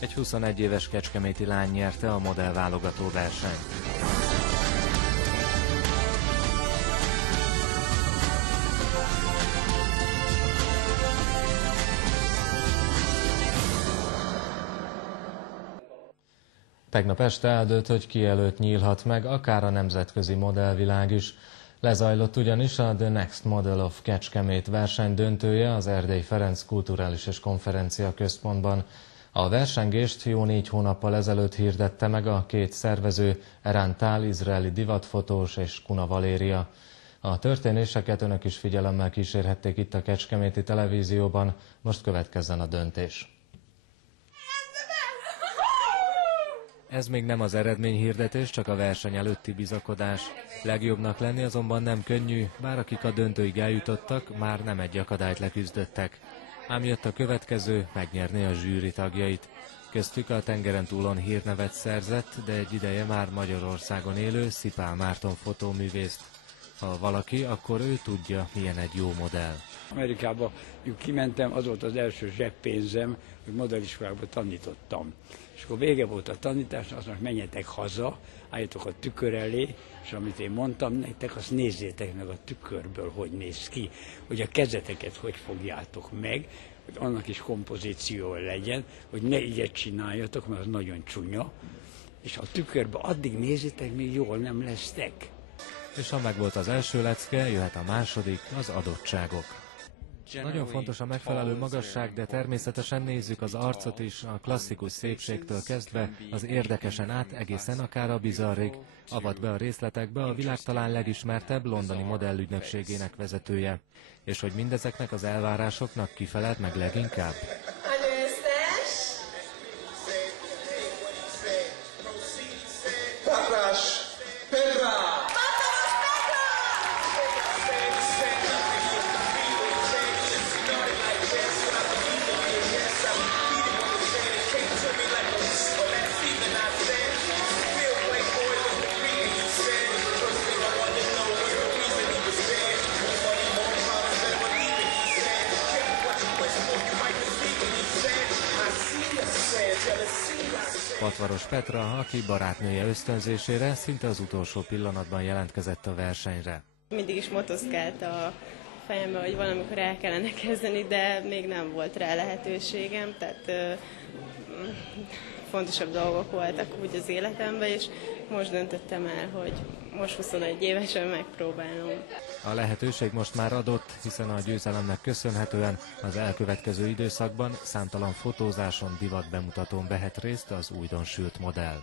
Egy 21 éves kecskeméti lány nyerte a modellválogató versenyt. Tegnap este eldőlt, hogy ki előtt nyílhat meg akár a nemzetközi modellvilág is. Lezajlott ugyanis a The Next Model of Kecskemét verseny döntője az Erdélyi Ferenc Kulturális és Konferencia Központban. A versengést jó 4 hónappal ezelőtt hirdette meg a két szervező, Eran Tal, izraeli divatfotós és Kuna Valéria. A történéseket önök is figyelemmel kísérhették itt a kecskeméti televízióban, most következzen a döntés. Ez még nem az eredményhirdetés, csak a verseny előtti bizakodás. Legjobbnak lenni azonban nem könnyű, bár akik a döntőig eljutottak, már nem egy akadályt leküzdöttek. Ám jött a következő, megnyerni a zsűri tagjait. Köztük a tengeren túlon hírnevet szerzett, de egy ideje már Magyarországon élő Szipál Márton fotóművészt. Ha valaki, akkor ő tudja, milyen egy jó modell. Amerikába kimentem, az volt az első zseppénzem, hogy modelliskolába tanítottam. És akkor vége volt a tanításnak, azt mondták, menjetek haza, álljatok a tükör elé, és amit én mondtam nektek, azt nézzétek meg a tükörből, hogy néz ki, hogy a kezeteket hogy fogjátok meg, hogy annak is kompozíció legyen, hogy ne ilyet csináljatok, mert az nagyon csúnya, és a tükörbe addig nézzétek, míg jól nem lesztek. És ha megvolt az első lecke, jöhet a második, az adottságok. Nagyon fontos a megfelelő magasság, de természetesen nézzük az arcot is, a klasszikus szépségtől kezdve, az érdekesen át egészen akár a bizarrig. Avat be a részletekbe a világ talán legismertebb londoni modellügynökségének vezetője. És hogy mindezeknek az elvárásoknak kifelelt meg leginkább? Patvaros Petra, aki barátnője ösztönzésére szinte az utolsó pillanatban jelentkezett a versenyre. Mindig is motoszkált a fejembe, hogy valamikor el kellene kezdeni, de még nem volt rá lehetőségem, tehát fontosabb dolgok voltak úgy az életemben, és most döntöttem el, hogy most 21 évesen megpróbálom. A lehetőség most már adott, hiszen a győzelemnek köszönhetően az elkövetkező időszakban számtalan fotózáson, divat bemutatón vehet részt az újdonsült modell.